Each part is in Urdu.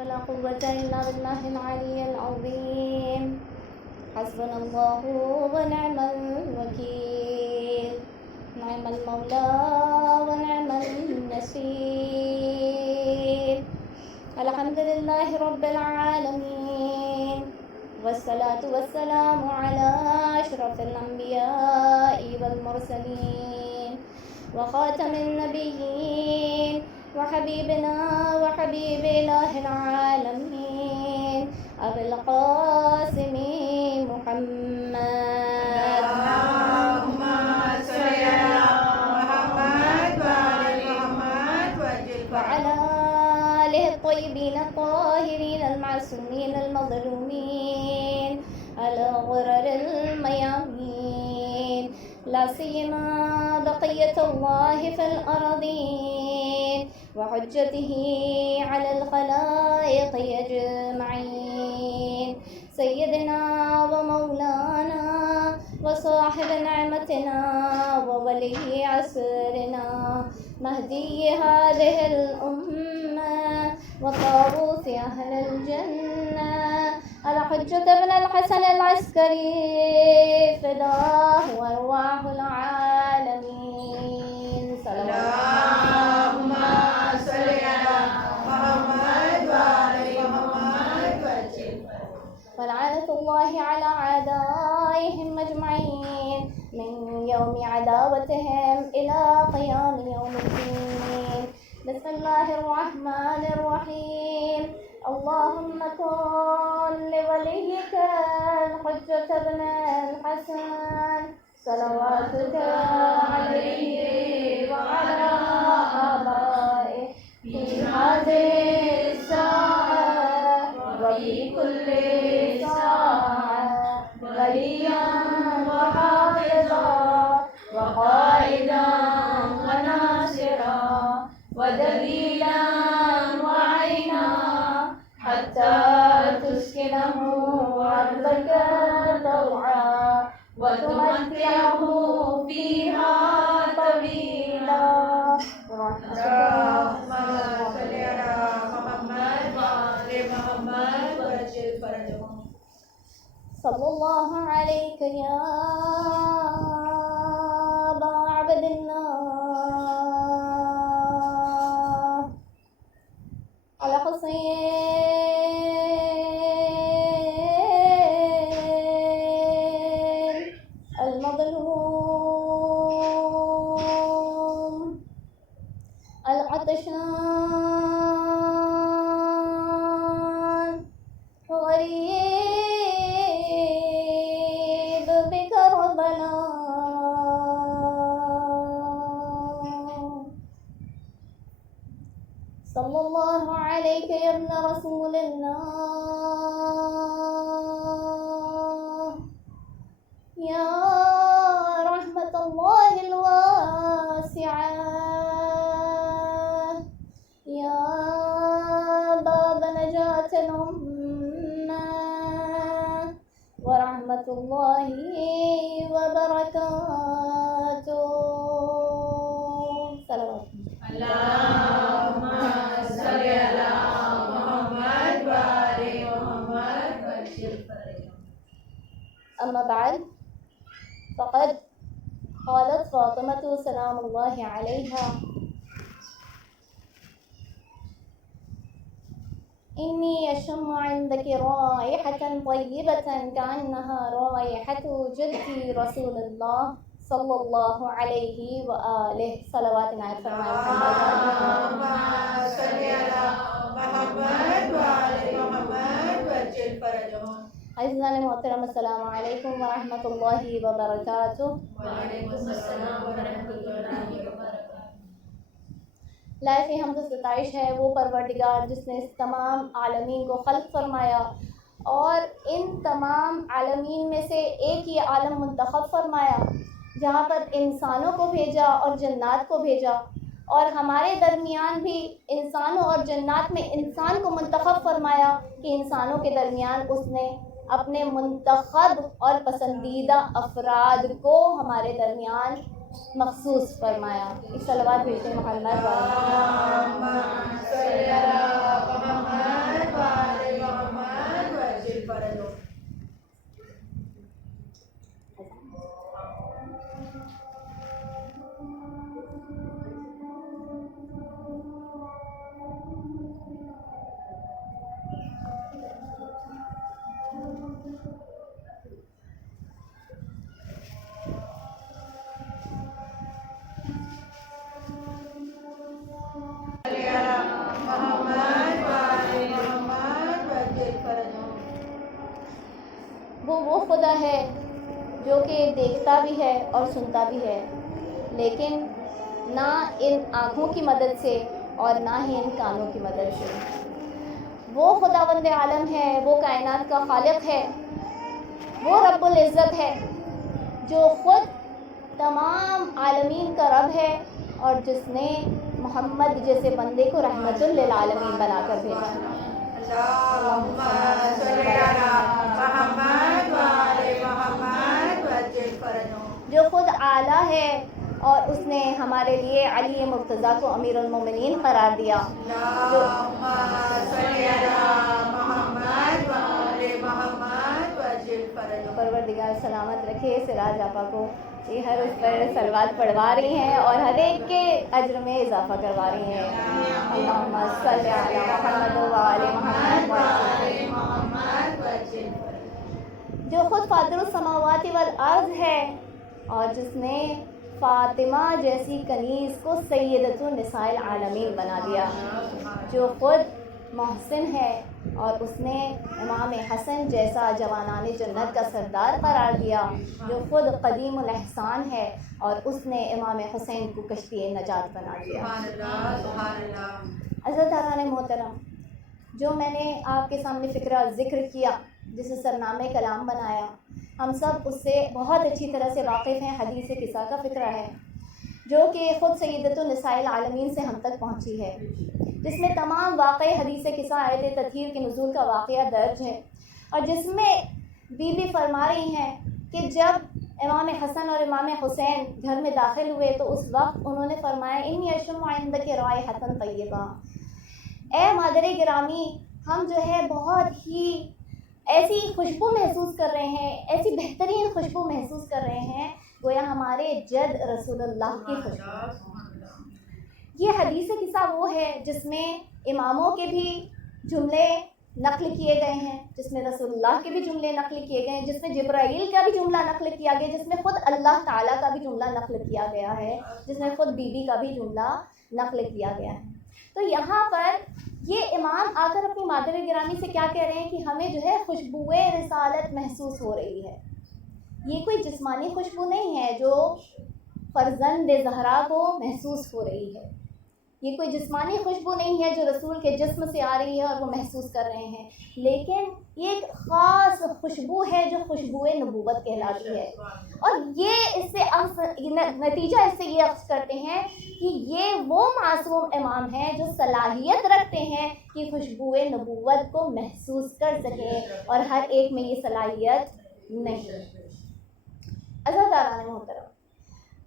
ولا قوة إلا بالله العلي العظيم. حسبنا الله ونعم الوكيل، نعم المولى ونعم النصير. الحمد لله رب العالمين، والصلاة والسلام على أشرف الأنبياء والمرسلين وخاتم النبيين وحبيبنا وحبيب إله العالمين أبي القاسم محمد. اللهم صل على محمد وآل محمد وعلى آله الطيبين الطاهرين المعصومين المظلومين الغرر الميامين، لا سيما بقية الله في الأرضين وحجته على الخلائق أجمعين، سيدنا ومولانا وصاحب نعمتنا وولي عصرنا مهدي هذه الأمة وطاووس أهل الجنة الحجة بن الحسن العسكري فداه أرواح العالمين. اللهم صل على محمد وآل محمد ولعنة الله على أعدائهم أجمعين من يوم عداوتهم إلى قيام يوم الدين. بسم الله الرحمن الرحيم. اللهم كن لوليك الحجة بن الحسن صلواتك عليه وعلى آبائه في هذه الساعة وفي كل ساعة وليا وحافظا وقائدا وناصرا ودليلا وعينا حتى تسكنه أرضك طوعا وتمتعه فيها طويلا. اللهم صل على محمد وآل محمد وعجل فرجهم. صلى الله عليك يا أبا عبد الله الحسين المظلوم العطشان غريب بكربلاء. صلى الله عليك يا ابن رسول الله، يا رحمة الله الواسعة، يا باب نجاة الأمة ورحمة الله وبركاته. صلوات اللهم صل على محمد وآل محمد وعجل فرجهم. أما بعد، فقد قالت فاطمة سلام الله عليها: إني أشم عندك رائحة طيبة كأنها رائحة جدي رسول الله صلى الله عليه وآله. صلوات على اللهم صل على محمد وآل محمد وعجل فرجهم. عزیزان محترم، السلام علیکم ورحمۃ اللہ وبرکاتہ. وعلیکم السلام ورحمۃ اللہ وبرکاتہ. لائق حمد و ستائش ہے وہ پروردگار جس نے اس تمام عالمین کو خلق فرمایا اور ان تمام عالمین میں سے ایک ہی عالم منتخب فرمایا جہاں پر انسانوں کو بھیجا اور جنات کو بھیجا، اور ہمارے درمیان بھی انسانوں اور جنات میں انسان کو منتخب فرمایا کہ انسانوں کے درمیان اس نے اپنے منتخب اور پسندیدہ افراد کو ہمارے درمیان مخصوص فرمایا. ایک صلوات بھیجتے محمد اللهم صل على محمد خدا ہے جو کہ دیکھتا بھی ہے اور سنتا بھی ہے، لیکن نہ ان آنکھوں کی مدد سے اور نہ ہی ان کانوں کی مدد سے۔ وہ خداوند عالم ہے، وہ کائنات کا خالق ہے، وہ رب العزت ہے جو خود تمام عالمین کا رب ہے اور جس نے محمد جیسے بندے کو رحمت للعالمین بنا کر بھیجا۔ اللہم صلی علی محمد و آل محمد وعجل فرجهم۔ جو خود اعلیٰ ہے اور اس نے ہمارے لیے علی مرتضیٰ کو امیر المومنین قرار دیا۔ اللہم صلی علی محمد و آل محمد وعجل فرجهم۔ پروردگار سلامت رکھے سراج آپا کو، یہ ہر اس پر صلوات پڑھوا رہی ہیں اور ہر ایک کے اجر میں اضافہ کروا رہی ہیں۔ اللہم صلی علی محمد و آل محمد وعجل جو خود فاطر السماوات والارض ہے اور جس نے فاطمہ جیسی کنیز کو سیدۃ النساء العالمین بنا دیا، جو خود محسن ہے اور اس نے امام حسن جیسا جوانان جنت کا سردار قرار دیا، جو خود قدیم الاحسان ہے اور اس نے امام حسین کو کشتی نجات بنا دیا۔ سبحان اللہ سبحان اللہ۔ عزیزان محترم، جو میں نے آپ کے سامنے فکرہ ذکر کیا، جسے سرنامہ کلام بنایا، ہم سب اس سے بہت اچھی طرح سے واقف ہیں۔ حدیث قصہ کا فکرہ ہے جو کہ خود سیدۃ النساء العالمین سے ہم تک پہنچی ہے، جس میں تمام واقع حدیث قصہ آیت تطہیر کے نزول کا واقعہ درج ہے، اور جس میں بی بی فرما رہی ہیں کہ جب امام حسن اور امام حسین گھر میں داخل ہوئے تو اس وقت انہوں نے فرمایا انی اشم عندک رائحۃ طیبہ، اے مادر گرامی، ہم جو ہے بہت ہی ایسی خوشبو محسوس کر رہے ہیں، ایسی بہترین خوشبو محسوس کر رہے ہیں گویا ہمارے جد رسول اللہ کی خوشبو۔ یہ حدیث قصہ وہ ہے جس میں اماموں کے بھی جملے نقل کیے گئے ہیں، جس میں رسول اللہ کے بھی جملے نقل کیے گئے ہیں، جس میں جبرائیل کا بھی جملہ نقل کیا گیا، جس میں خود اللہ تعالیٰ کا بھی جملہ نقل کیا گیا ہے، جس میں خود بی بی کا بھی جملہ نقل کیا گیا ہے۔ تو یہاں پر یہ امام آ کر اپنی مادر گرامی سے کیا کہہ رہے ہیں کہ ہمیں جو ہے خوشبوئے رسالت محسوس ہو رہی ہے۔ یہ کوئی جسمانی خوشبو نہیں ہے جو فرزند زہرا کو محسوس ہو رہی ہے، یہ کوئی جسمانی خوشبو نہیں ہے جو رسول کے جسم سے آ رہی ہے اور وہ محسوس کر رہے ہیں، لیکن یہ ایک خاص خوشبو ہے جو خوشبوئے نبوت کہلاتی ہے، اور یہ اس سے نتیجہ اس سے یہ اخذ کرتے ہیں کہ یہ وہ معصوم امام ہیں جو صلاحیت رکھتے ہیں کہ خوشبوئے نبوت کو محسوس کر سکیں، اور ہر ایک میں یہ صلاحیت نہیں۔ عزیزان محترم،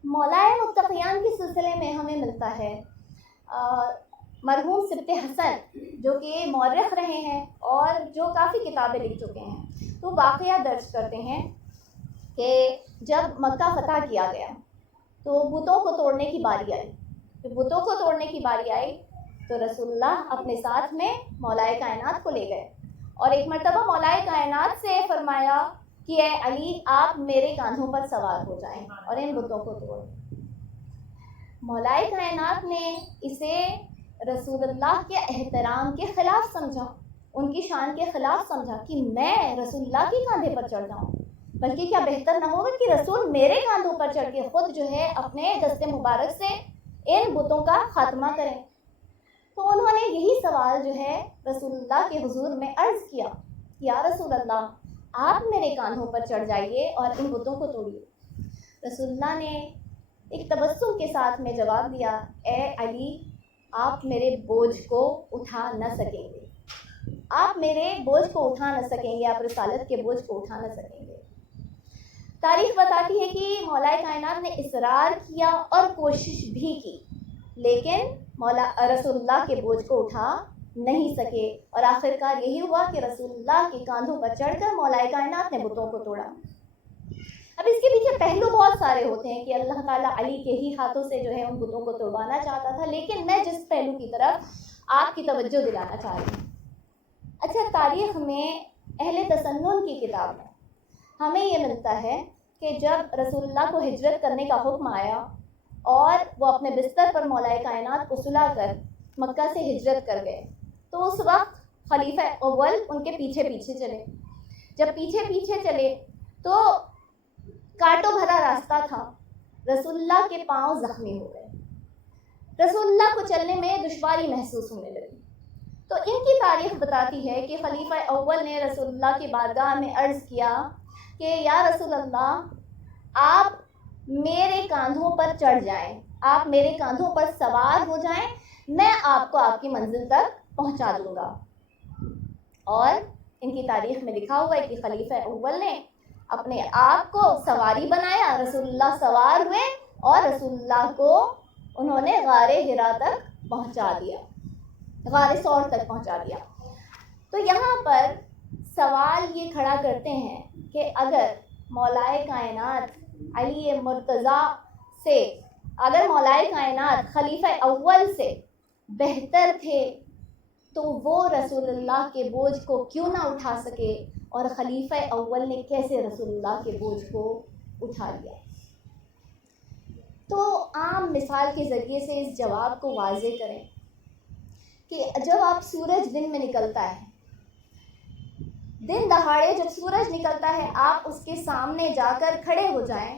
مولائے متقیان کے سلسلے میں ہمیں ملتا ہے مرحوم سبط حسن جو کہ مورخ رہے ہیں اور جو کافی کتابیں لکھ چکے ہیں، تو واقعہ درج کرتے ہیں کہ جب مکہ فتح کیا گیا تو بتوں کو توڑنے کی باری آئی۔ جب بتوں کو توڑنے کی باری آئی تو رسول اللہ اپنے ساتھ میں مولائے کائنات کو لے گئے، اور ایک مرتبہ مولائے کائنات سے فرمایا کہ اے علی، آپ میرے کاندھوں پر سوار ہو جائیں اور ان بتوں کو توڑ۔ مولائے کائنات نے اسے رسول اللہ کے احترام کے خلاف سمجھا، ان کی شان کے خلاف سمجھا کہ میں رسول اللہ کے کاندھے پر چڑھ جاؤں، بلکہ کیا بہتر نہ ہوگا کہ رسول میرے کاندھوں پر چڑھ کے خود جو ہے اپنے دست مبارک سے ان بتوں کا خاتمہ کریں۔ تو انہوں نے یہی سوال جو ہے رسول اللہ کے حضور میں عرض کیا، یا رسول اللہ، آپ میرے کاندھوں پر چڑھ جائیے اور ان بتوں کو توڑیے۔ رسول اللہ نے ایک تبسم کے ساتھ میں جواب دیا، اے علی، آپ میرے بوجھ کو اٹھا نہ سکیں گے، آپ میرے بوجھ کو اٹھا نہ سکیں گے، آپ رسالت کے بوجھ کو اٹھا نہ سکیں گے۔ تاریخ بتاتی ہے کہ مولائے کائنات نے اصرار کیا اور کوشش بھی کی، لیکن رسول اللہ کے بوجھ کو اٹھا نہیں سکے، اور آخرکار یہی ہوا کہ رسول اللہ کے کاندھوں پر چڑھ کر مولائے کائنات نے بتوں کو توڑا۔ اب اس کے پیچھے پہلو بہت سارے ہوتے ہیں کہ اللہ تعالیٰ علی کے ہی ہاتھوں سے جو ہے ان بتوں کو توڑوانا چاہتا تھا، لیکن میں جس پہلو کی طرف آپ کی توجہ دلانا چاہ رہی ہوں، اچھا، تاریخ میں اہل تسنن کی کتاب میں ہمیں یہ ملتا ہے کہ جب رسول اللہ کو ہجرت کرنے کا حکم آیا اور وہ اپنے بستر پر مولائے کائنات کو سلا کر مکہ سے ہجرت کر گئے، تو اس وقت خلیفہ اول ان کے پیچھے پیچھے چلے۔ جب پیچھے پیچھے چلے تو کانٹوں بھرا راستہ تھا، رسول اللہ کے پاؤں زخمی ہو گئے، رسول اللہ کو چلنے میں دشواری محسوس ہونے لگی۔ تو ان کی تاریخ بتاتی ہے کہ خلیفہ اول نے رسول اللہ کی بارگاہ میں عرض کیا کہ یا رسول اللہ، آپ میرے کاندھوں پر چڑھ جائیں، آپ میرے کاندھوں پر سوار ہو جائیں، میں آپ کو آپ کی منزل تک پہنچا دوں گا۔ اور ان کی تاریخ میں لکھا ہوا ہے کہ خلیفہ اول نے اپنے آپ کو سواری بنایا، رسول اللہ سوار ہوئے اور رسول اللہ کو انہوں نے غار حرا تک پہنچا دیا، غار ثور تک پہنچا دیا۔ تو یہاں پر سوال یہ کھڑا کرتے ہیں کہ اگر مولائے کائنات علی مرتضیٰ سے، اگر مولائے کائنات خلیفہ اول سے بہتر تھے تو وہ رسول اللہ کے بوجھ کو کیوں نہ اٹھا سکے، اور خلیفہ اول نے کیسے رسول اللہ کے بوجھ کو اٹھا لیا؟ تو عام مثال کے ذریعے سے اس جواب کو واضح کریں کہ جب آپ سورج دن میں نکلتا ہے، دن دہاڑے جب سورج نکلتا ہے، آپ اس کے سامنے جا کر کھڑے ہو جائیں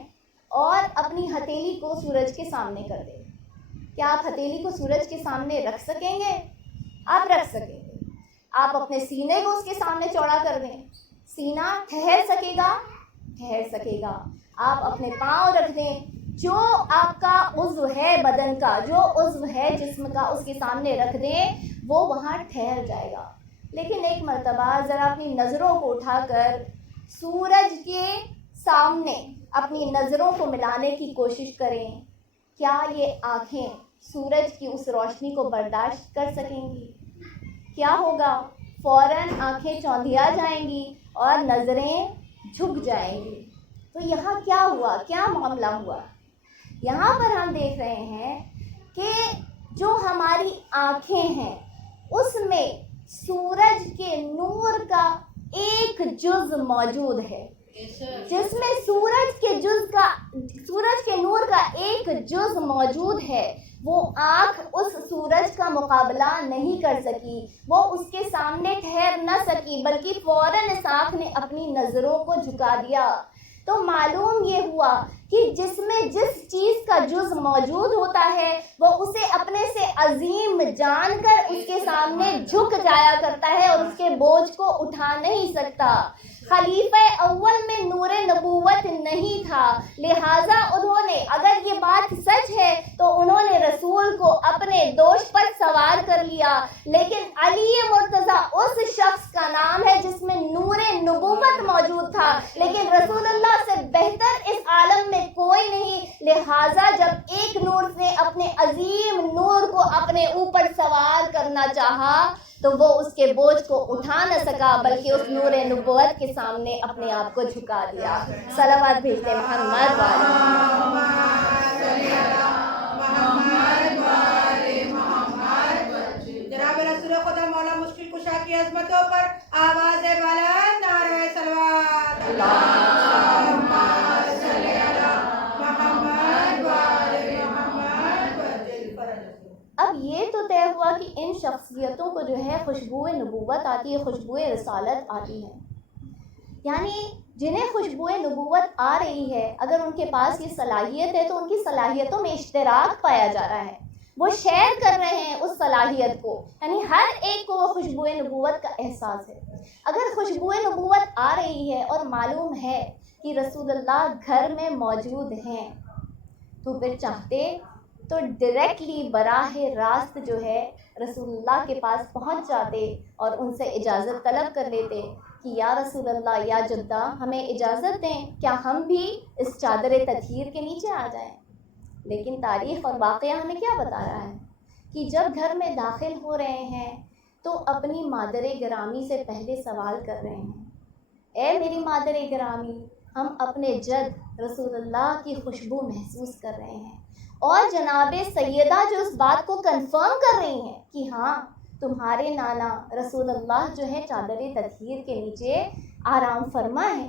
اور اپنی ہتھیلی کو سورج کے سامنے کر دیں۔ کیا آپ ہتھیلی کو سورج کے سامنے رکھ سکیں گے؟ آپ رکھ سکیں گے۔ آپ اپنے سینے کو اس کے سامنے چوڑا کر دیں، سینہ ٹھہر سکے گا؟ ٹھہر سکے گا۔ آپ اپنے پاؤں رکھ دیں، جو آپ کا عضو ہے بدن کا، جو عضو ہے جسم کا، اس کے سامنے رکھ دیں، وہ وہاں ٹھہر جائے گا۔ لیکن ایک مرتبہ ذرا اپنی نظروں کو اٹھا کر سورج کے سامنے اپنی نظروں کو ملانے کی کوشش کریں، کیا یہ آنکھیں سورج کی اس روشنی کو برداشت کر سکیں گی؟ کیا ہوگا؟ فوراً آنکھیں چوندھیا جائیں گی اور نظریں جھک جائیں گی۔ تو یہاں کیا ہوا؟ کیا معاملہ ہوا؟ یہاں پر ہم دیکھ رہے ہیں کہ جو ہماری آنکھیں ہیں اس میں سورج کے نور کا ایک جز موجود ہے، جس میں سورج کے نور کا ایک جز موجود ہے۔ وہ آنکھ اس سورج کا مقابلہ نہیں کر سکی، وہ اس کے سامنے ٹھہر نہ سکی، بلکہ فوراً اس آنکھ نے اپنی نظروں کو جھکا دیا۔ تو معلوم یہ ہوا کہ جس میں جس چیز کا جز موجود ہوتا ہے وہ اسے اپنے سے عظیم جان کر اس کے سامنے جھک جایا کرتا ہے اور اس کے بوجھ کو اٹھا نہیں سکتا۔ خلیفہ اول میں نور نبوت نہیں تھا، لہٰذا انہوں نے، اگر یہ بات سچ ہے تو انہوں نے رسول کو اپنے دوش پر سوار کر لیا، لیکن علی مرتضیٰ اس شخص کا نام ہے جس میں نور نبوت موجود تھا، لیکن رسول اللہ سے بہتر اس عالم میں کوئی نہیں، لہٰذا جب ایک نور نے اپنے عظیم نور کو اپنے اوپر سوار کرنا چاہا تو وہ اس کے بوجھ کو اٹھا نہ سکا، بلکہ اس نور نبوت کے سامنے اپنے آپ کو جھکا دیا۔ صلوات بھیجتے محمد جناب رسول خدا مولا مشکل کشا کی عظمتوں پر آواز بلند نعرہ صلوات۔ اللہم صلی علی محمد وآل محمد وعجل فرجہ۔ اب یہ تو طے ہوا کہ ان شخصیتوں کو جو ہے خوشبو نبوت آتی ہے، خوشبو رسالت آتی ہے، یعنی جنہیں خوشبو نبوت آ رہی ہے، اگر ان کے پاس یہ صلاحیت ہے تو ان کی صلاحیتوں میں اشتراک پایا جا رہا ہے، وہ شیئر کر رہے ہیں اس صلاحیت کو، یعنی ہر ایک کو وہ خوشبو نبوت کا احساس ہے۔ اگر خوشبو نبوت آ رہی ہے اور معلوم ہے کہ رسول اللہ گھر میں موجود ہیں تو پھر چاہتے تو ڈائریکٹلی براہ راست جو ہے رسول اللہ کے پاس پہنچ جاتے اور ان سے اجازت طلب کر لیتے کہ یا رسول اللہ، یا جدہ، ہمیں اجازت دیں، کیا ہم بھی اس چادر تطہیر کے نیچے آ جائیں؟ لیکن تاریخ اور واقعہ ہمیں کیا بتا رہا ہے کہ جب گھر میں داخل ہو رہے ہیں تو اپنی مادر گرامی سے پہلے سوال کر رہے ہیں، اے میری مادر گرامی، ہم اپنے جد رسول اللہ کی خوشبو محسوس کر رہے ہیں، اور جناب سیدہ جو اس بات کو کنفرم کر رہی ہیں کہ ہاں تمہارے نانا رسول اللہ جو ہے چادر تطہیر کے نیچے آرام فرما ہے۔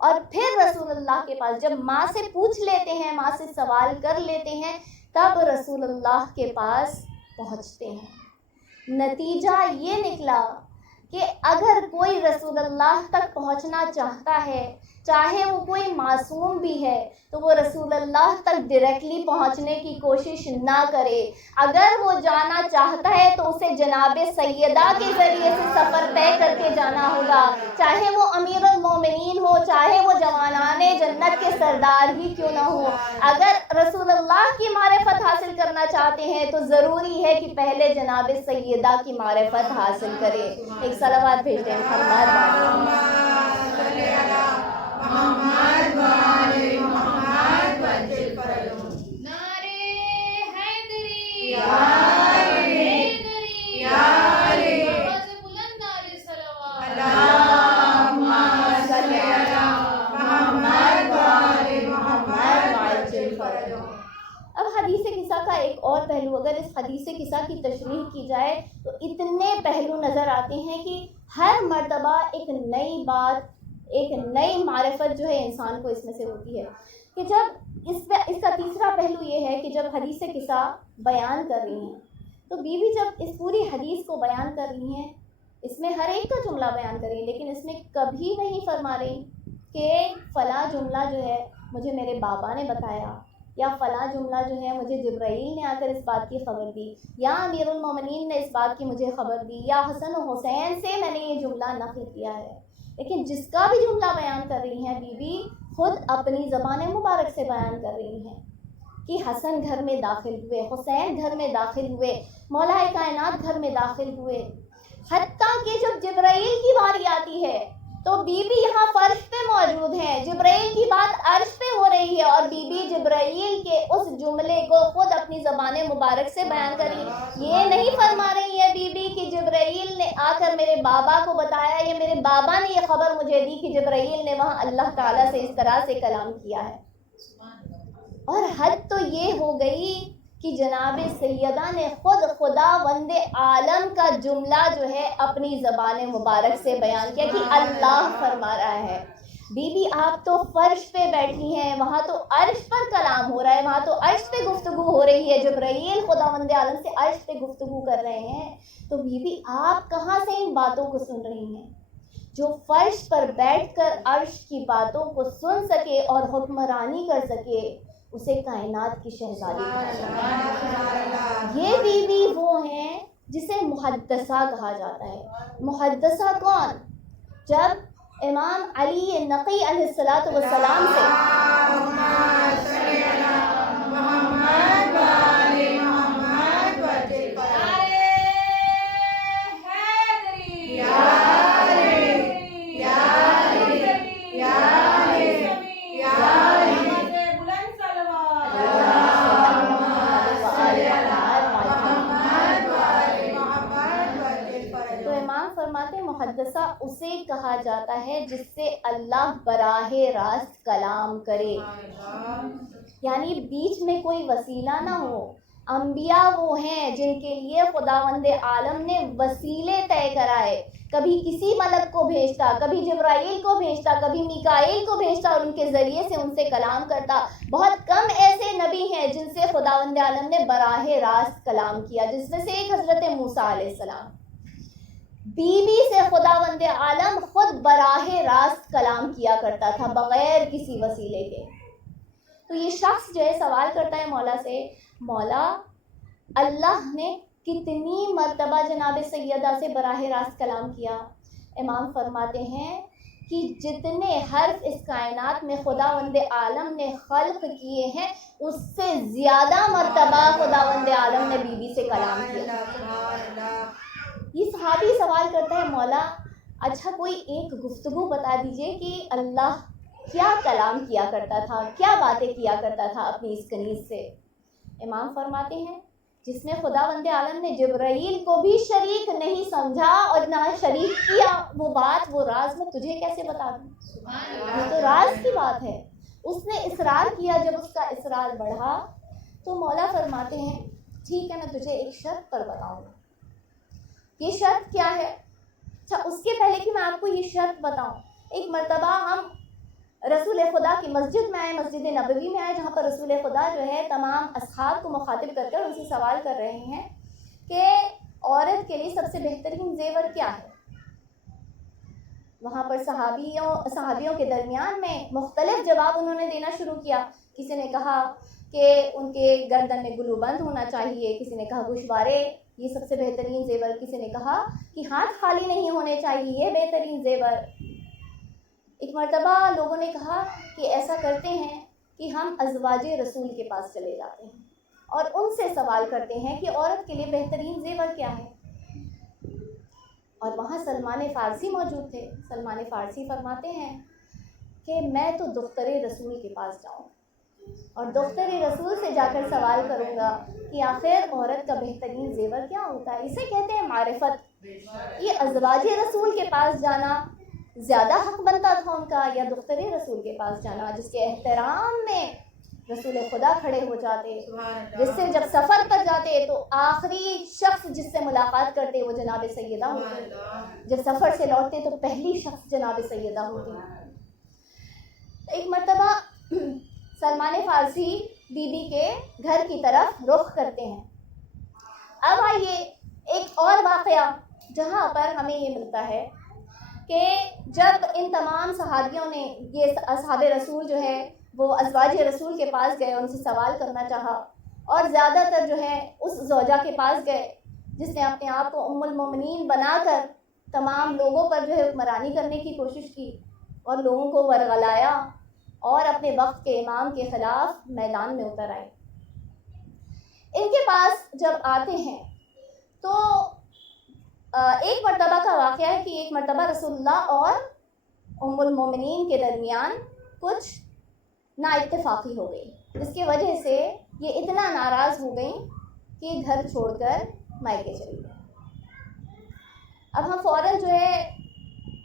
اور پھر رسول اللہ کے پاس جب ماں سے پوچھ لیتے ہیں، ماں سے سوال کر لیتے ہیں، تب رسول اللہ کے پاس پہنچتے ہیں۔ نتیجہ یہ نکلا کہ اگر کوئی رسول اللہ تک پہنچنا چاہتا ہے، چاہے وہ کوئی معصوم بھی ہے، تو وہ رسول اللہ تک ڈائریکٹلی پہنچنے کی کوشش نہ کرے. اگر وہ جانا چاہتا ہے تو اسے جناب سیدہ کے ذریعے سے سفر طے کر کے جانا ہوگا، چاہے وہ امیر المومنین ہو، چاہے وہ جوانان جنت کے سردار ہی کیوں نہ ہو. اگر رسول اللہ کی معرفت حاصل کرنا چاہتے ہیں تو ضروری ہے کہ پہلے جناب سیدہ کی معرفت حاصل کرے. ایک صلوات بھیجتے ہیں محمد محمد وآل محمد وجل فرجهم. نعرے حیدری یا علی یا علی آواز بلند نعرے صلوات. اللہم صلی علی محمد وآل محمد وجل فرجهم. اب حدیث قصہ کا ایک اور پہلو، اگر اس حدیث قصہ کی تشریح کی جائے تو اتنے پہلو نظر آتے ہیں کہ ہر مرتبہ ایک نئی بات، ایک نئی معرفت جو ہے انسان کو اس میں سے ہوتی ہے. کہ جب اس کا تیسرا پہلو یہ ہے کہ جب حدیث قصہ بیان کر رہی ہیں تو بیوی جب اس پوری حدیث کو بیان کر رہی ہیں، اس میں ہر ایک کا جملہ بیان کر رہی ہیں، لیکن اس میں کبھی نہیں فرما رہی کہ فلاں جملہ جو ہے مجھے میرے بابا نے بتایا، یا فلاں جملہ جو ہے مجھے جبرائیل نے آ کر اس بات کی خبر دی، یا امیر المومنین نے اس بات کی مجھے خبر دی، یا حسن و حسین سے میں نے یہ جملہ نقل کیا ہے. لیکن جس کا بھی جملہ بیان کر رہی ہیں بیوی خود اپنی زبان مبارک سے بیان کر رہی ہیں کہ حسن گھر میں داخل ہوئے، حسین گھر میں داخل ہوئے، مولا کائنات گھر میں داخل ہوئے. حتیٰ کہ جب جبرائیل کی باری آتی ہے تو بی بی یہاں فرش پہ موجود ہیں، جبرائیل کی بات عرش پہ ہو رہی ہے اور بی بی جبرائیل کے اس جملے کو خود اپنی زبان مبارک سے بیان کر رہی ہے. یہ نہیں فرما رہی ہے بی بی کہ جبرائیل نے آ کر میرے بابا کو بتایا یا میرے بابا نے یہ خبر مجھے دی کہ جبرائیل نے وہاں اللہ تعالیٰ سے اس طرح سے کلام کیا ہے. اور حد تو یہ ہو گئی کہ جناب سیدہ نے خود خداوند عالم کا جملہ جو ہے اپنی زبان مبارک سے بیان کیا کہ اللہ فرما رہا ہے. بی بی آپ تو فرش پہ بیٹھی ہیں، وہاں تو عرش پر کلام ہو رہا ہے، وہاں تو عرش پہ گفتگو ہو رہی ہے، جبرائیل خداوند عالم سے عرش پہ گفتگو کر رہے ہیں. تو بی بی آپ کہاں سے ان باتوں کو سن رہی ہیں؟ جو فرش پر بیٹھ کر عرش کی باتوں کو سن سکے اور حکمرانی کر سکے اسے کائنات کی شہزادی کہا. یہ بیوی وہ ہیں جسے محدثہ کہا جاتا ہے. محدثہ کون؟ جب امام علی نقی علیہ السلام سے محدثہ اسے کہا جاتا ہے جس سے اللہ براہ راست کلام کرے، یعنی بیچ میں کوئی وسیلہ نہ ہو. انبیاء وہ ہیں جن کے لیے خداوند عالم نے وسیلے طے کرائے، کبھی کسی ملک کو بھیجتا، کبھی جبرائیل کو بھیجتا، کبھی میکائیل کو بھیجتا اور ان کے ذریعے سے ان سے کلام کرتا. بہت کم ایسے نبی ہیں جن سے خداوند عالم نے براہ راست کلام کیا، جس میں سے ایک حضرت موسیٰ علیہ السلام. بی بی سے خداوند عالم خود براہ راست کلام کیا کرتا تھا بغیر کسی وسیلے کے. تو یہ شخص جو ہے سوال کرتا ہے مولا سے، مولا اللہ نے کتنی مرتبہ جناب سیدہ سے براہ راست کلام کیا؟ امام فرماتے ہیں کہ جتنے حرف اس کائنات میں خداوند عالم نے خلق کیے ہیں اس سے زیادہ مرتبہ خداوند عالم نے بی بی سے کلام کیا. یہ صحابی سوال کرتا ہے، مولا اچھا کوئی ایک گفتگو بتا دیجئے کہ اللہ کیا کلام کیا کرتا تھا، کیا باتیں کیا کرتا تھا اپنی اس کنیز سے. امام فرماتے ہیں جس میں خداوند عالم نے جبرائیل کو بھی شریک نہیں سمجھا اور نہ شریک کیا وہ بات، وہ راز میں تجھے کیسے بتا دوں، یہ تو راز کی بات ہے. اس نے اصرار کیا، جب اس کا اصرار بڑھا تو مولا فرماتے ہیں ٹھیک ہے میں تجھے ایک شرط پر بتاؤں گا. یہ شرط کیا ہے؟ اچھا اس کے پہلے کہ میں آپ کو یہ شرط بتاؤں، ایک مرتبہ ہم رسول خدا کی مسجد میں آئے، مسجد نبوی میں آئے، جہاں پر رسول خدا جو ہے تمام اصحاب کو مخاطب کر ان سے سوال کر رہے ہیں کہ عورت کے لیے سب سے بہترین زیور کیا ہے. وہاں پر صحابیوں کے درمیان میں مختلف جواب انہوں نے دینا شروع کیا. کسی نے کہا کہ ان کے گردن میں گلو بند ہونا چاہیے، کسی نے کہا گوشوارے یہ سب سے بہترین زیور، کسی نے کہا کہ ہاتھ خالی نہیں ہونے چاہیے یہ بہترین زیور. ایک مرتبہ لوگوں نے کہا کہ ایسا کرتے ہیں کہ ہم ازواج رسول کے پاس چلے جاتے ہیں اور ان سے سوال کرتے ہیں کہ عورت کے لیے بہترین زیور کیا ہے. اور وہاں سلمان فارسی موجود تھے. سلمان فارسی فرماتے ہیں کہ میں تو دختر رسول کے پاس جاؤں اور دختر رسول سے جا کر سوال کروں گا کہ آخر عورت کا بہترین زیور کیا ہوتا ہے. اسے کہتے ہیں معرفت. یہ ازواج رسول کے پاس جانا زیادہ حق بنتا تھا ان کا یا دختر رسول کے پاس جانا، جس کے احترام میں رسول خدا کھڑے ہو جاتے، جس سے جب سفر پر جاتے تو آخری شخص جس سے ملاقات کرتے وہ جناب سیدہ ہوتی، جب سفر سے لوٹتے تو پہلی شخص جناب سیدہ ہوتی. ایک مرتبہ سلمان فارسی بی بی کے گھر کی طرف رخ کرتے ہیں. اب آئیے ایک اور واقعہ جہاں پر ہمیں یہ ملتا ہے کہ جب ان تمام صحابیوں نے، یہ اصحاب رسول جو ہے وہ ازواج رسول کے پاس گئے، ان سے سوال کرنا چاہا اور زیادہ تر جو ہے اس زوجہ کے پاس گئے جس نے اپنے آپ کو ام المومنین بنا کر تمام لوگوں پر جو ہے حکمرانی کرنے کی کوشش کی اور لوگوں کو ورغلایا اور اپنے وقت کے امام کے خلاف میدان میں اتر آئے. ان کے پاس جب آتے ہیں تو ایک مرتبہ کا واقعہ ہے کہ ایک مرتبہ رسول اللہ اور ام المومنین کے درمیان کچھ نا اتفاقی ہو گئی، جس کی وجہ سے یہ اتنا ناراض ہو گئیں کہ گھر چھوڑ کر مائکے چلی گئی. اب ہم فوراً جو ہے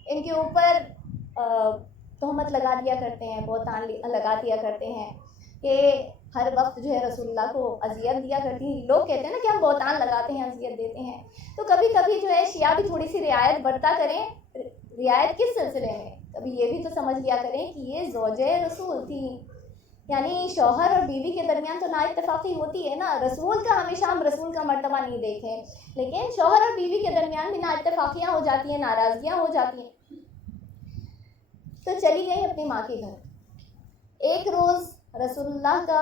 ان کے اوپر تہمت لگا دیا کرتے ہیں، بہتان لگا دیا کرتے ہیں کہ ہر وقت جو ہے رسول اللہ کو اذیت دیا کرتی ہیں. لوگ کہتے ہیں نا کہ ہم بہتان لگاتے ہیں، اذیت دیتے ہیں. تو کبھی کبھی جو ہے شیعہ بھی تھوڑی سی رعایت برتا کریں. رعایت کس سلسلے میں؟ کبھی یہ بھی تو سمجھ لیا کریں کہ یہ زوجہ رسول تھی، یعنی شوہر اور بیوی کے درمیان تو نا اتفاقی ہوتی ہے نا. رسول کا ہمیشہ ہم رسول کا مرتبہ نہیں دیکھیں، لیکن شوہر اور بیوی کے درمیان بھی نا اتفاقیاں ہو جاتی ہیں، ناراضگیاں ہو جاتی ہیں. تو چلی گئی اپنی ماں کے گھر. ایک روز رسول اللہ کا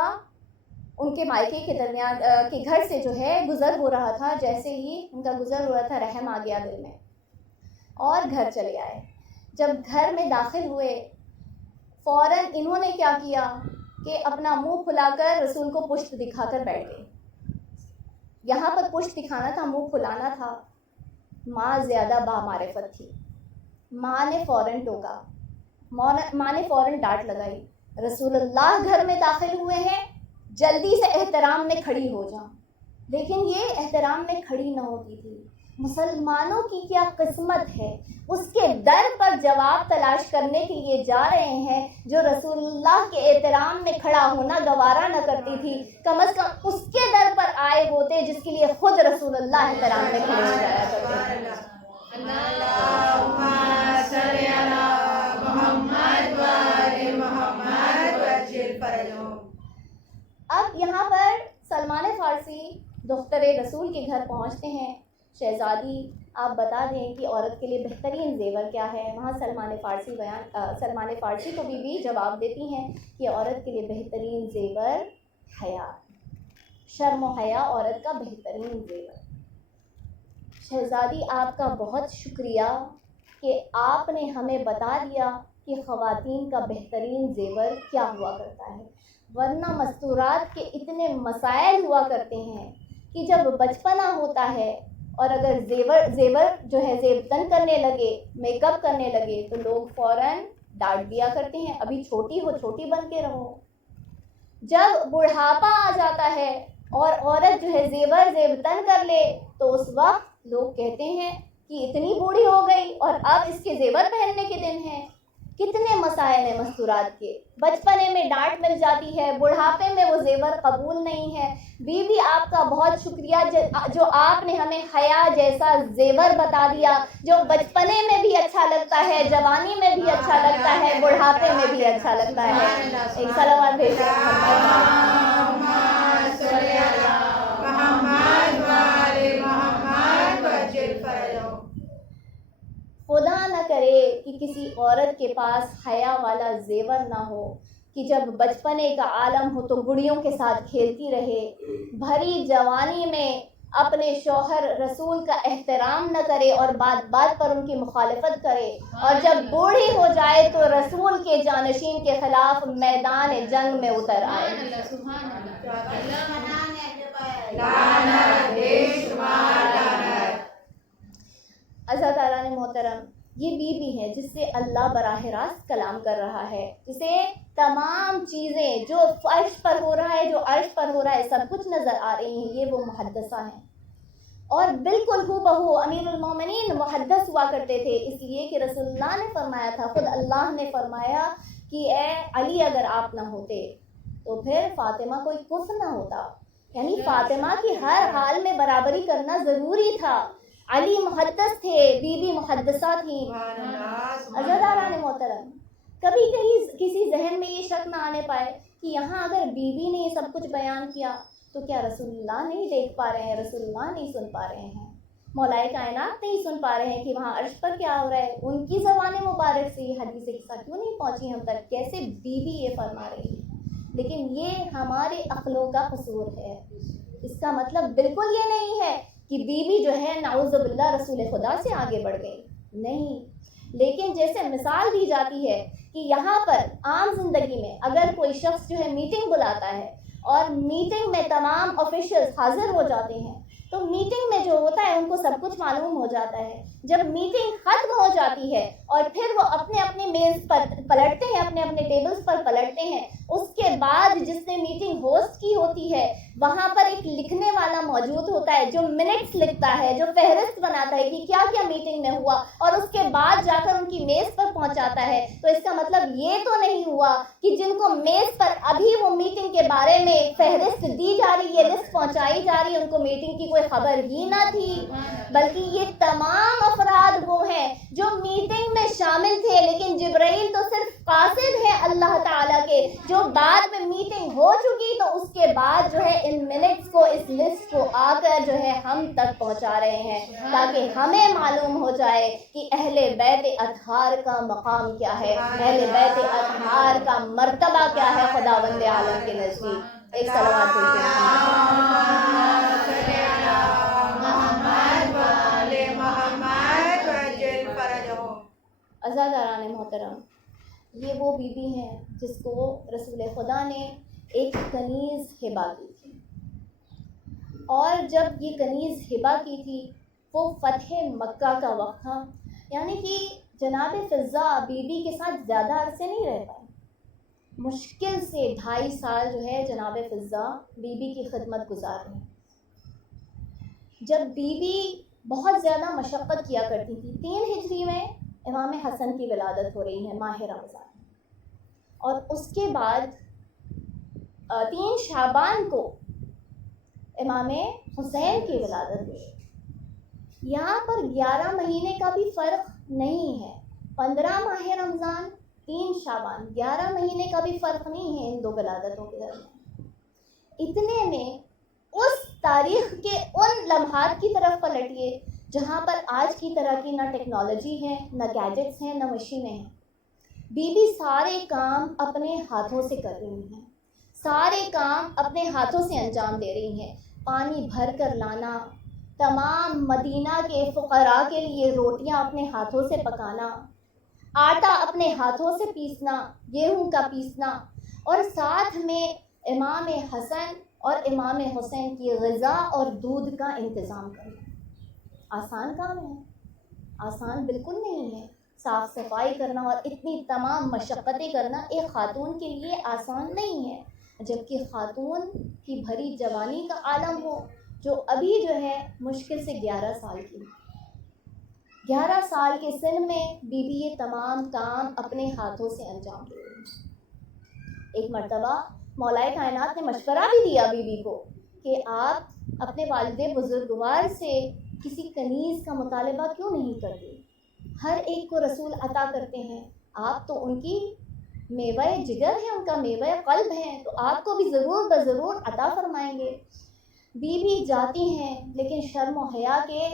ان کے مائکے کے درمیان کے گھر سے جو ہے گزر ہو رہا تھا. جیسے ہی ان کا گزر ہو رہا تھا رحم آ گیا دل میں اور گھر چلے آئے. جب گھر میں داخل ہوئے فوراً انہوں نے کیا کیا کہ اپنا منہ پھلا کر رسول کو پشت دکھا کر بیٹھ گئے. یہاں پر پشت دکھانا تھا، منہ پھلانا تھا. ماں زیادہ بامعرفت تھی. ماں نے فوراً ٹوکا، ماں نے فوراً ڈانٹ لگائی. رسول اللہ گھر میں داخل ہوئے ہیں، جلدی سے احترام میں کھڑی ہو جا. لیکن یہ احترام میں کھڑی نہ ہوتی تھی. مسلمانوں کی کیا قسمت ہے، اس کے در پر جواب تلاش کرنے کے لیے جا رہے ہیں جو رسول اللہ کے احترام میں کھڑا ہونا گوارا نہ کرتی تھی. کم از کم اس کے در پر آئے ہوتے جس کے لیے خود رسول اللہ احترام میں کھڑے ہو جایا کرتے. اب یہاں پر سلمان فارسی دختر رسول کے گھر پہنچتے ہیں. شہزادی آپ بتا دیں کہ عورت کے لیے بہترین زیور کیا ہے. وہاں سلمان فارسی کو بھی جواب دیتی ہیں کہ عورت کے لیے بہترین زیور حیا، شرم و حیا عورت کا بہترین زیور. شہزادی آپ کا بہت شکریہ کہ آپ نے ہمیں بتا دیا کہ خواتین کا بہترین زیور کیا ہوا کرتا ہے، ورنہ مستورات کے اتنے مسائل ہوا کرتے ہیں کہ جب بچپنا ہوتا ہے اور اگر زیور جو ہے زیبتن کرنے لگے، میک اپ کرنے لگے تو لوگ فوراً ڈانٹ دیا کرتے ہیں ابھی چھوٹی ہو، چھوٹی بن کے رہو. جب بڑھاپا آ جاتا ہے اور عورت جو ہے زیور زیبتن کر لے تو اس وقت لوگ کہتے ہیں کہ اتنی بوڑھی ہو گئی اور اب اس کے زیور پہننے کے دن ہیں. کتنے مسائل ہیں مستورات کے. بچپنے میں ڈانٹ مل جاتی ہے، بڑھاپے میں وہ زیور قبول نہیں ہے. بیوی آپ کا بہت شکریہ جو آپ نے ہمیں حیا جیسا زیور بتا دیا جو بچپنے میں بھی اچھا لگتا ہے، جوانی میں بھی اچھا لگتا ہے، بڑھاپے میں بھی اچھا لگتا ہے. ایک صلوات بھیجیں. خدا نہ کرے کہ کسی عورت کے پاس حیا والا زیور نہ ہو کہ جب بچپنے کا عالم ہو تو گڑیوں کے ساتھ کھیلتی رہے، بھری جوانی میں اپنے شوہر رسول کا احترام نہ کرے اور بات بات پر ان کی مخالفت کرے، اور جب بوڑھی ہو جائے تو رسول کے جانشین کے خلاف میدان جنگ میں اتر آئے۔ سبحان اللہ۔ عزیزان محترم، یہ بیوی ہے جس سے اللہ براہ راست کلام کر رہا ہے، جسے تمام چیزیں جو فرش پر ہو رہا ہے، جو عرش پر ہو رہا ہے، سب کچھ نظر آ رہی ہیں۔ یہ وہ محدثہ ہیں، اور بالکل ہو بہو امیر المومنین محدث ہوا کرتے تھے، اس لیے کہ رسول اللہ نے فرمایا تھا، خود اللہ نے فرمایا کہ اے علی اگر آپ نہ ہوتے تو پھر فاطمہ کوئی کفر نہ ہوتا، یعنی فاطمہ کی ہر حال میں برابری کرنا ضروری تھا۔ علی محدث تھے، بیوی محدثہ تھیں۔ عزیزان محترم، کبھی کسی ذہن میں یہ شک نہ آنے پائے کہ یہاں اگر بیوی نے یہ سب کچھ بیان کیا تو کیا رسول اللہ نہیں دیکھ پا رہے ہیں، رسول اللہ نہیں سن پا رہے ہیں، مولائے کائنات نہیں سن پا رہے ہیں کہ وہاں عرش پر کیا ہو رہا ہے؟ ان کی زبان مبارک سے یہ حدیث قصہ کیوں نہیں پہنچی ہم تک؟ کیسے بیوی یہ فرما رہی ہے؟ لیکن یہ ہمارے عقلوں کا قصور ہے۔ اس کا مطلب بالکل یہ نہیں ہے کہ بیوی جو ہے نعوذ باللہ رسول خدا سے آگے بڑھ گئی، نہیں، لیکن جیسے مثال دی جاتی ہے کہ یہاں پر عام زندگی میں اگر کوئی شخص جو ہے میٹنگ بلاتا ہے اور میٹنگ میں تمام آفیشلز حاضر ہو جاتے ہیں تو میٹنگ میں جو ہوتا ہے ان کو سب کچھ معلوم ہو جاتا ہے۔ جب میٹنگ ختم ہو جاتی ہے اور پھر وہ اپنے اپنے میز پر پلٹتے ہیں، اپنے اپنے ٹیبلز پر پلٹتے ہیں، اس کے بعد جس نے میٹنگ ہوسٹ کی ہوتی ہے وہاں پر ایک لکھنے والا موجود ہوتا ہے جو منٹس لکھتا ہے، جو فہرست بناتا ہے کہ کیا کیا میٹنگ میں ہوا، اور اس کے بعد جا کر ان کی میز پر پہنچاتا ہے۔ تو اس کا مطلب یہ تو نہیں ہوا کہ جن کو میز پر ابھی وہ میٹنگ کے بارے میں فہرست دی جا رہی ہے، لسٹ پہنچائی جا رہی ہے، ان کو میٹنگ کی کوئی خبر ہی نہ تھی، بلکہ یہ تمام افراد وہ ہیں جو میٹنگ میں شامل تھے، لیکن جبرائیل تو صرف قاصد ہے اللہ تعالیٰ کے، جو بعد میں میٹنگ ہو چکی تو اس کے بعد جو ہے ان منٹس کو، اس لسٹ کو آ کر جو ہے ہم تک پہنچا رہے ہیں تاکہ ہمیں معلوم ہو جائے کہ اہل بیت اطہار کا مقام کیا ہے، اہل بیت اطہار کا مرتبہ کیا ہے خداوند عالم کے نزدیک۔ ایک صلوات عزیزان محترم، یہ وہ بیوی ہیں جس کو رسول خدا نے ایک کنیز ہبہ کی تھی، اور جب یہ کنیز ہبہ کی تھی وہ فتح مکہ کا وقت تھا، یعنی کہ جناب فضہ بیوی کے ساتھ زیادہ عرصے نہیں رہ پائے، مشکل سے 2.5 سال جو ہے جناب فضہ بیوی کی خدمت گزار رہی۔ جب بیوی بہت زیادہ مشقت کیا کرتی تھی، 3 ہجری میں امام حسن کی ولادت ہو رہی ہے ماہ رمضان، اور اس کے بعد 3 شعبان کو امام حسین کی ولادت ہوئی۔ یہاں پر 11 مہینے کا بھی فرق نہیں ہے، 15 ماہ رمضان 3 شعبان، 11 مہینے کا بھی فرق نہیں ہے ان 2 ولادتوں کے درمیان۔ اتنے میں اس تاریخ کے ان لمحات کی طرف پلٹیے جہاں پر آج کی طرح کی نہ ٹیکنالوجی ہے، نہ گیجٹس ہیں، نہ مشینیں ہیں۔ بیوی سارے کام اپنے ہاتھوں سے کر رہی ہیں، سارے کام اپنے ہاتھوں سے انجام دے رہی ہیں، پانی بھر کر لانا، تمام مدینہ کے فقراء کے لیے روٹیاں اپنے ہاتھوں سے پکانا، آٹا اپنے ہاتھوں سے پیسنا، گیہوں کا پیسنا، اور ساتھ میں امام حسن اور امام حسین کی غذا اور دودھ کا انتظام کرنا۔ آسان کام ہے؟ آسان بالکل نہیں ہے۔ صاف صفائی کرنا اور اتنی تمام مشقتیں کرنا ایک خاتون کے لیے آسان نہیں ہے، جبکہ خاتون کی بھری جوانی کا عالم ہو جو ابھی جو ہے مشکل سے 11 سال کی، 11 سال کے سن میں بیوی یہ تمام کام اپنے ہاتھوں سے انجام دے رہی ہے۔ ایک مرتبہ مولائے کائنات نے مشورہ بھی دیا بیوی کو کہ آپ اپنے والد بزرگوار سے کسی کنیز کا مطالبہ کیوں نہیں کرتے؟ ہر ایک کو رسول عطا کرتے ہیں، آپ تو ان کی میوہ جگر ہیں، ان کا میوہ قلب ہیں، تو آپ کو بھی ضرور بضرور عطا فرمائیں گے۔ بیوی جاتی ہیں لیکن شرم و حیا کے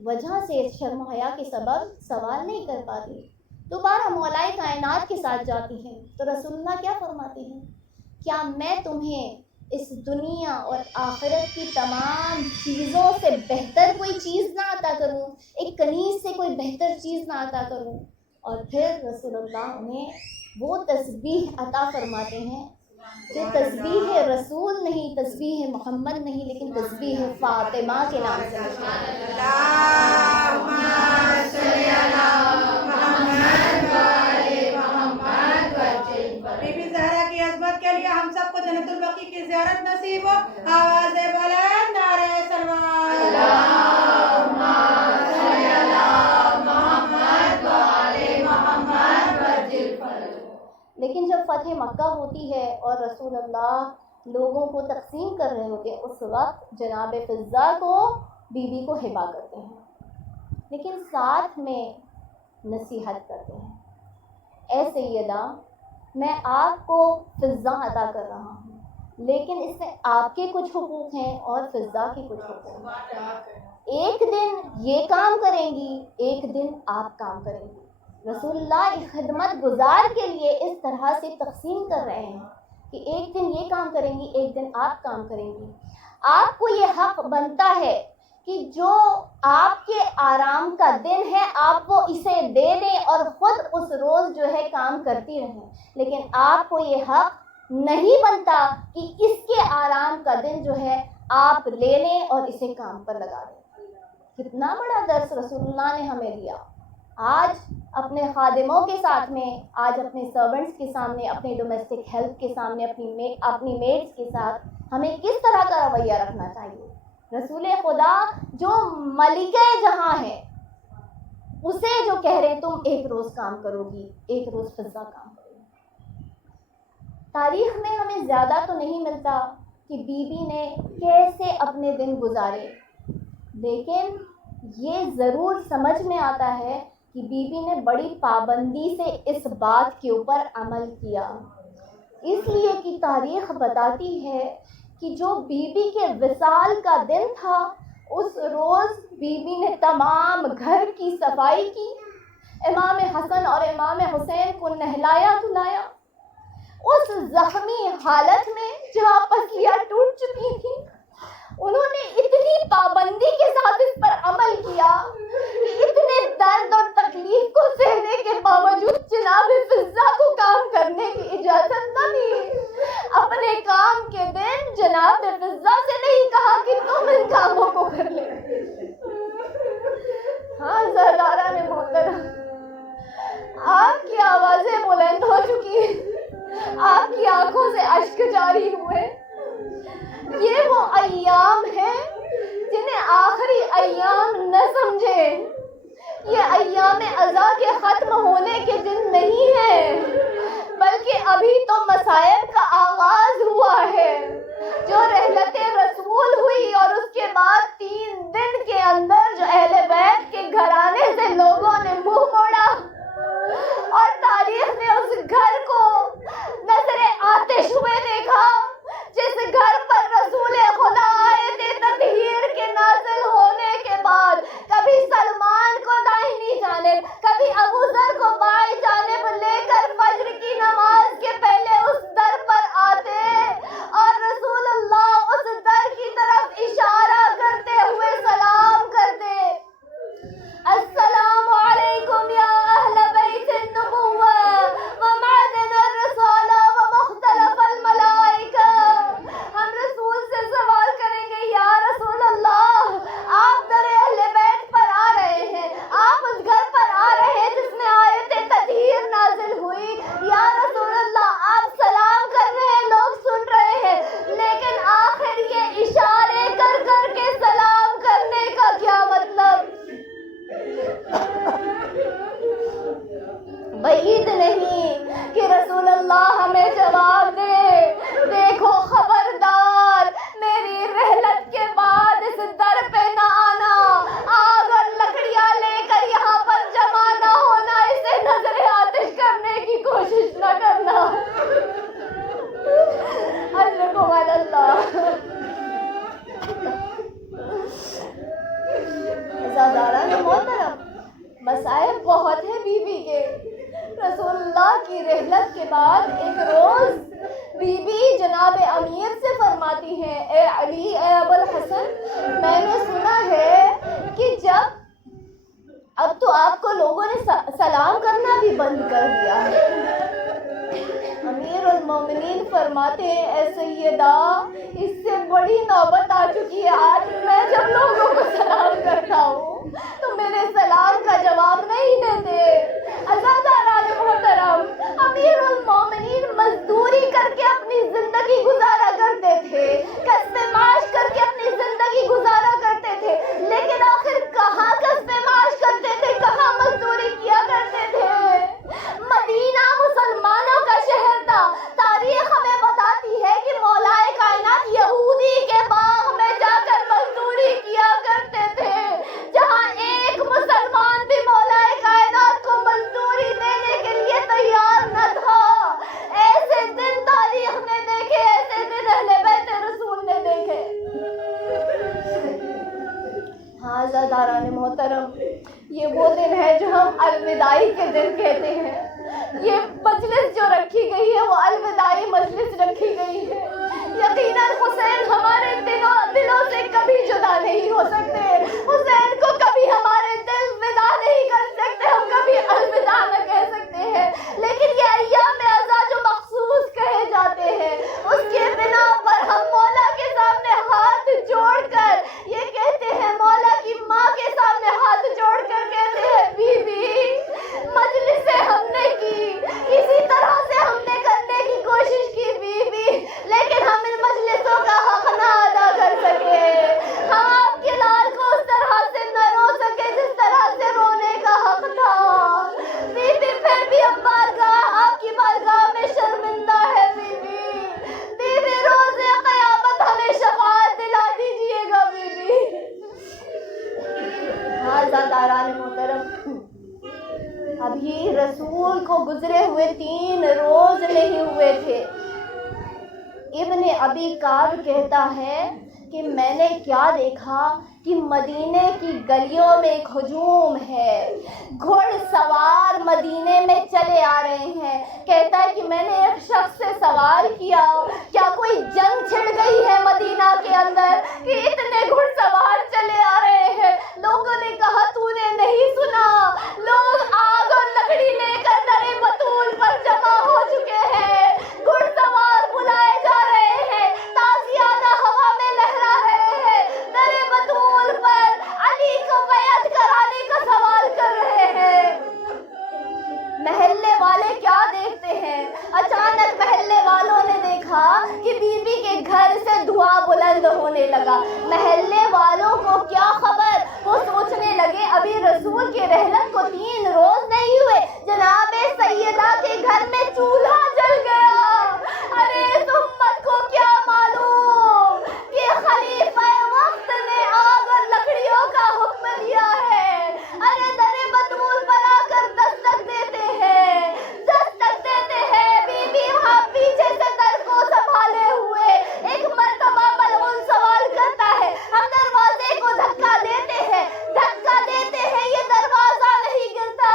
وجہ سے شرم و حیا کے سبب سوال نہیں کر پاتی، دوبارہ مولائے کائنات کے ساتھ جاتی ہیں تو رسول اللہ کیا فرماتے ہیں؟ کیا میں تمہیں اس دنیا اور آخرت کی تمام چیزوں سے بہتر کوئی چیز نہ عطا کروں، ایک کنیز سے کوئی بہتر چیز نہ عطا کروں؟ اور پھر رسول اللہ انہیں وہ تسبیح عطا فرماتے ہیں جو تسبیح رسول نہیں، تسبیح محمد نہیں، لیکن تسبیح فاطمہ کے نام سے بی بی زہرا کی عظمت کے لیے ہم سب کو جنت البقیع کی زیارت نصیب ہو. آواز بلند نعرہ سلوات. اللہم صلی علی محمد و آل محمد وعجل فرجہ. لیکن جب فتح مکہ ہوتی ہے اور رسول اللہ لوگوں کو تقسیم کر رہے ہوتے ہیں، اس وقت جناب فضہ کو بیوی کو ہبا کرتے ہیں، لیکن ساتھ میں نصیحت کرتے ہیں، اے سیدہ میں آپ کو فضہ عطا کر رہا ہوں، لیکن اس میں آپ کے کچھ حقوق ہیں اور فضہ کے کچھ حقوق ہیں. ایک دن یہ کام کریں گی، ایک دن آپ کام کریں گی. رسول اللہ خدمت گزار کے لیے اس طرح سے تقسیم کر رہے ہیں کہ ایک دن یہ کام کریں گی، ایک دن آپ کام کریں گی. آپ کو یہ حق بنتا ہے کہ جو آپ کے آرام کا دن ہے آپ وہ اسے دے دیں اور خود اس روز جو ہے کام کرتی رہیں، لیکن آپ کو یہ حق نہیں بنتا کہ اس کے آرام کا دن جو ہے آپ لے لیں اور اسے کام پر لگا دیں. کتنا بڑا درس رسول اللہ نے ہمیں دیا. آج اپنے خادموں کے ساتھ میں، آج اپنے سرونٹس کے سامنے، اپنے ڈومیسٹک ہیلپ کے سامنے، اپنی میڈس کے ساتھ ہمیں کس طرح کا رویہ رکھنا چاہیے؟ رسول خدا جو ملکہ جہاں ہے اسے جو کہہ رہے تم ایک روز کام کرو گی، ایک روز فضہ کام کرو گی. تاریخ میں ہمیں زیادہ تو نہیں ملتا کہ بی بی نے کیسے اپنے دن گزارے، لیکن یہ ضرور سمجھ میں آتا ہے کہ بی بی نے بڑی پابندی سے اس بات کے اوپر عمل کیا، اس لیے کہ تاریخ بتاتی ہے کہ جو بی بی کے وصال کا دن تھا اس روز بی بی نے تمام گھر کی صفائی کی، امام حسن اور امام حسین کو نہلایا دھلایا. اس زخمی حالت میں جہاں پسلیاں ٹوٹ چکی تھیں انہوں نے اتنی پابندی کے ساتھ اس پر عمل کیا کہ اتنے درد اور تکلیف کو سہنے کے باوجود جناب فضہ کو کام کرنے کی اجازت نہ دی. اپنے کام کے دن جناب فضہ سے نہیں کہا کہ تم ان کاموں کو کر لے. ہاں زہرا نے محترم، آپ کی آوازیں بلند ہو چکی ہیں، آپ کی آنکھوں سے اشک جاری ہوئے. یہ وہ ایام ہیں جنہیں آخری ایام نہ سمجھیں. یہ ایام عزا کے ختم ہونے کے دن نہیں ہیں، بلکہ ابھی تو مصائب کا آغاز ہوا ہے. جو رحلت رسول ہوئی اور اس کے بعد 3 دن کے اندر جو اہل بیت کے گھرانے سے لوگوں نے منہ موڑا اور تاریخ نے اس گھر کو نظر آتش ہوئے دیکھا، جس گھر پر رسول خدا آئے تھے تطہیر کے نازل ہونے کے بعد کبھی سلمان کو داہنی جانب، کبھی ابو ذر کو بائیں جانب لے کر فجر کی نماز کے پہلے اس در پر آتے اور رسول اللہ اس در کی طرف اشارہ کرتے ہوئے سلام کرتے، السلام علیکم یا اہل بیت النبوہ ومعدن الرسالہ ومختلف الملائکہ. ہم رسول سے سوال کریں گے، یا رسول اللہ آپ در اہل بیت پر آ رہے ہیں، آپ اس گھر پر آ رہے ہیں جس میں آیت تطہیر نازل ہوئی، یا رسول اللہ آپ سلام کر رہے ہیں، لوگ سن رہے ہیں، لیکن آخر یہ اشارے کر کر کے سلام کرنے کا کیا مطلب؟ بعید نہیں کہ رسول اللہ ہمیں جواب دے، دیکھو خبردار میری رحلت کے بعد اس در پہ نہ آنا، آگ اور لکڑیاں لے کر یہاں پر جمع نہ ہونا، اسے نظر آتش کرنے کی کوشش نہ کرنا. اجرکم علی اللہ. بہت ہے بیوی کے۔ رسول اللہ کی رحلت کے بعد ایک روز بیوی جناب امیر سے فرماتی ہیں، اے علی، اے ابو الحسن، میں نے سنا ہے کہ اب تو آپ کو لوگوں نے سلام کرنا بھی بند کر دیا ہے۔ امیر المومنین فرماتے ہیں، اے سیدہ، اس سے بڑی نوبت آ چکی ہے۔ آج میں جب لوگوں کو سلام کرتا ہوں تو میرے سلام کا جواب نہیں دیتے۔ عزیزان محترم، امیر المومنین مزدوری کر کے اپنی زندگی گزارا کرتے تھے، کسب معاش کر کے اپنی زندگی گزارا کرتے تھے، لیکن آخر کہاں کسب معاش کرتے تھے، کہاں مزدوری کیا کرتے تھے؟ مدینہ مسلمانوں کا شہر تھا۔ تاریخ ہمیں بتاتی ہے کہ مولا کائنات یہودی کے باغ میں جا کر مزدوری کیا کرتے تھے، جہاں ایک مسلمان بھی مولا کائنات کو مزدوری دینے کے لیے تیار نہ تھا۔ ایسے دن تاریخ نے دیکھے، ایسے دن اہل بیت رسول نے دیکھے۔ ہاں عزیزان محترم، یہ وہ دن ہے جو ہم الوداعی کے دن کہتے ہیں۔ یہ مجلس جو رکھی گئی ہے وہ الوداعی مجلس رکھی گئی ہے۔ یقیناً حسین ہمارے دلوں سے کبھی جدا نہیں ہو سکتے، حسین کو کبھی ہمارے دل ودا نہیں کر سکتے، ہم کبھی الوداع نہ کہہ سکتے ہیں، لیکن یہ ایام عزا جو مخصوص کہے جاتے ہیں، اس کے بنا پر ہم مولا کے سامنے ہاتھ جوڑ کر یہ کہتے ہیں، مولا کی ماں کے سامنے ہاتھ جوڑ کر کہتے ہیں، بی بی مجلس ہم نے کی، اسی طرح سے ہم نے کرنے کی کوشش کی بی بی، لیکن ہم ان مجلسوں کا حق نہ ادا کر سکے، ہم آپ کے لال کو اس طرح سے نہ رو سکے جس طرح سے رونے کا حق تھا۔ بی بی پھر بھی اب آپ کی بارگاہ میں شرمندہ ہے بی بی، بی بی روز قیامت ہمیں شفاعت دلا دیجیے گا بی بی۔ ہاں عزیزان محترم، ابھی رسول کو گزرے ہوئے 3 روز نہیں ہوئے تھے۔ ابن ابی کعب کہتا ہے کہ میں نے کیا دیکھا کہ مدینے کی گلیوں میں ایک ہجوم ہے، گھڑ سوار مدینے میں چلے آ رہے ہیں۔ کہتا ہے کہ میں نے ایک شخص سے سوال کیا، کیا کوئی جنگ چھڑ گئی ہے مدینہ کے اندر کہ اتنے گھڑ سوار چلے آ رہے ہیں؟ لوگوں نے کہا، تو نے نہیں سنا، لوگ آگ اور لکڑی لے کر در بطول پر جمع ہو چکے ہیں، گھڑ سوار بلائے جا رہے ہیں، تازیانہ ہوا میں لہرا رہے ہیں، در بطول پر علی کو بیعت کرانے کا سوال کر رہے ہیں۔ محلے والے کیا دیکھتے ہیں؟ اچانک محلے والوں نے دیکھا کہ بی بی کے گھر سے دھواں بلند ہونے لگا۔ محلے والوں کو کیا خبر؟ وہ سوچنے لگے ابھی رسول کی رحلت کو 3 روز نہیں ہوئے، جناب سیدہ کے گھر میں چولہا جل گیا۔ ارے اس امت کو کیا معلوم کہ خلیفہ وقت نے آگ اور لکڑیوں کا حکم دیا ہے۔ ارے در بطول پر آ کر دستک دیتے ہیں، بی بی وہاں پیچھے سے در کو سنبھالے ہوئے ایک مرتبہ ملعون سوال کرتا ہے، ہم دروازے کو دھکا دیتے ہیں، یہ دروازہ نہیں گرتا۔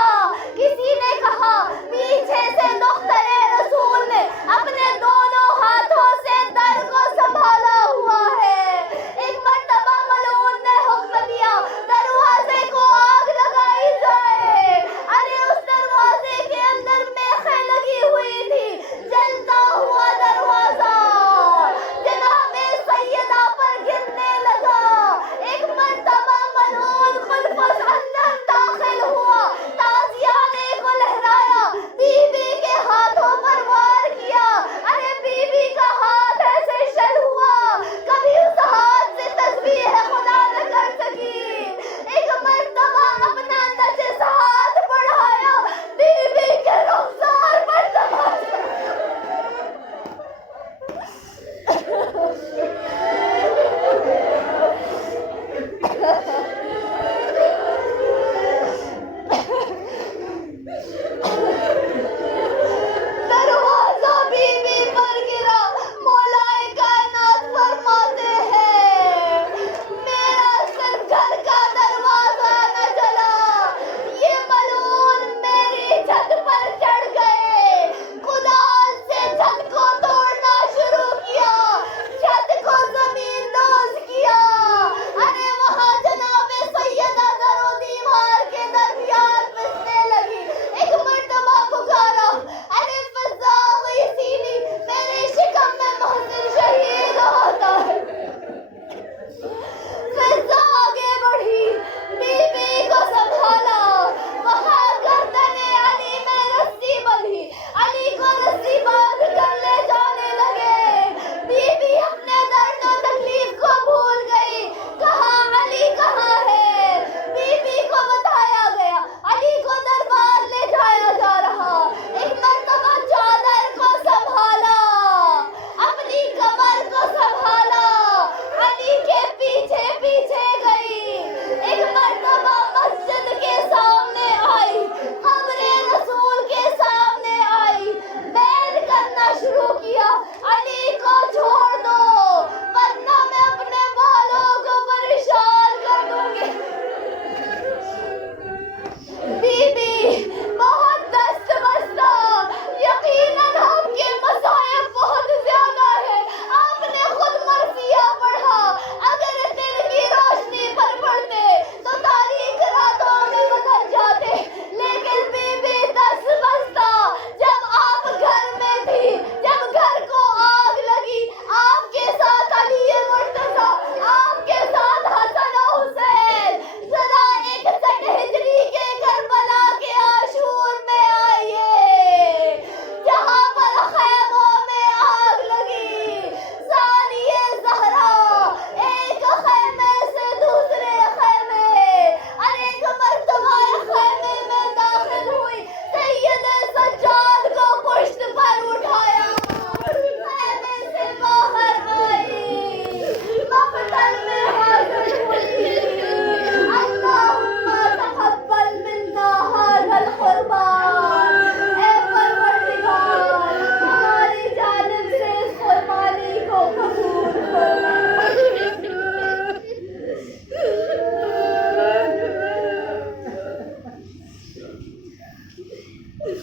ألا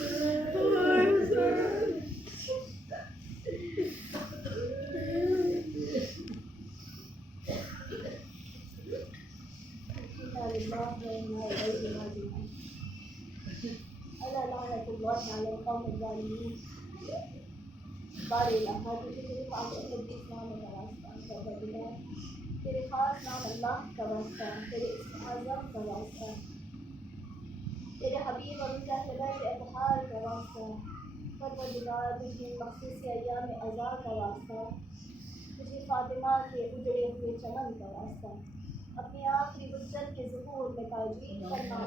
لعنة الله على القوم الظالمين. بار الہا تجھے تیرے پاک مقدس نام کا واسطہ پروردگار، تیرے خاص نام اللہ کا واسطہ، تیرے اسم اعظم کا واسطہ، تیرے حبیب اور مجاہدہ کے اطہار کا واسطہ، پروردگار تجھے مخصوص ایام عزا کا واسطہ، تجھے فاطمہ کے اجڑے ہوئے چمن کا واسطہ، اپنی آخری حجت کے ظہور میں تاجیل فرما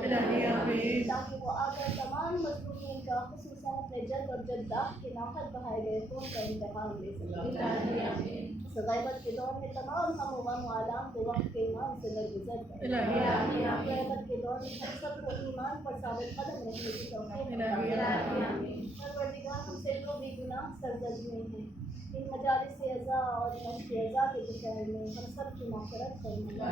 تاکہ وہ آ کر تمام مظلومین کا خصوصاً اپنے جد اور جدات کے ناحق بہائے گئے خون کا انتقام لے سکے. اس غیبت کے دور میں تمام ہم و غم و آلام کو وقت کے ایمان سے درگزر کرے. غیبت کے دور میں ہم سب کو ایمان پر ثابت قدم رہنے کی توفیق عطا. پروردگار ہم سے جو بھی گناہ سرزد ہوئے ہیں ان مجالس اعزا اور مشق اعزا کے دوپہر میں ہم سب کی مغفرت فرما.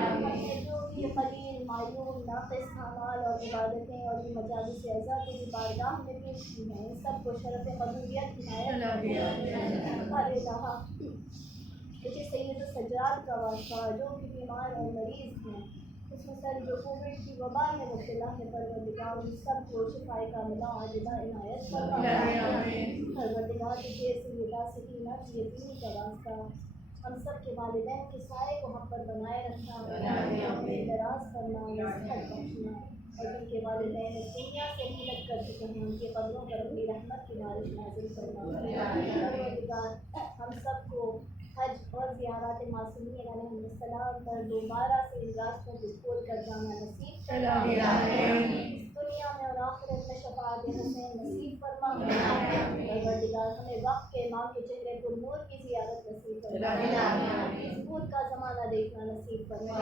ہم نے جو بھی قلیل معلوم ناقص اعمال اور عبادتیں اور ان مجالس اعزا کی بارگاہ میں پیش کی ہیں ان سب کو شرف قبولیت عنایت فرما. تجھے سید السجاد کا واسطہ جو بھی بیمار اور مریض ہیں خصوصاً جو کووڈ کی وبا میں مبتلا ہے پروردگار ان سب کو شفائے کاملہ عاجلہ عنایت فرما. پروردگار تجھے سیدہ سکینہ کی یتیمی کا واسطہ ہم سب کے والدین کے سائے کو ہم پر بنائے رکھنا، دراز کرنا، صحت بخشنا اور جن کے والدین اس دنیا سے ہجرت کر چکے ہیں ان کے قبروں پر اپنی رحمت کی بارش نازل فرما. پروردگار ہم سب کو حج اور زیارات معصومین علیہ السلام پر دوبارہ سے ان راستوں کو کھول کر جانا نصیب فرما. اس دنیا میں اور آخرت میں شفاعت حسین نصیب فرما. پروردگار ہمیں وقت کے امام کے چہرے پر نور کی زیارت نصیب فرما. ظہور کا زمانہ دیکھنا نصیب فرما.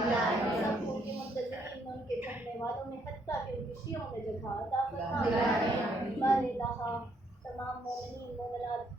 سب ان کے منتظرین میں ان کے چاہنے والوں میں حتیٰ کہ ان کی شیعوں میں جگہ عطا فرما. بار الہا تمام مومنین مومنات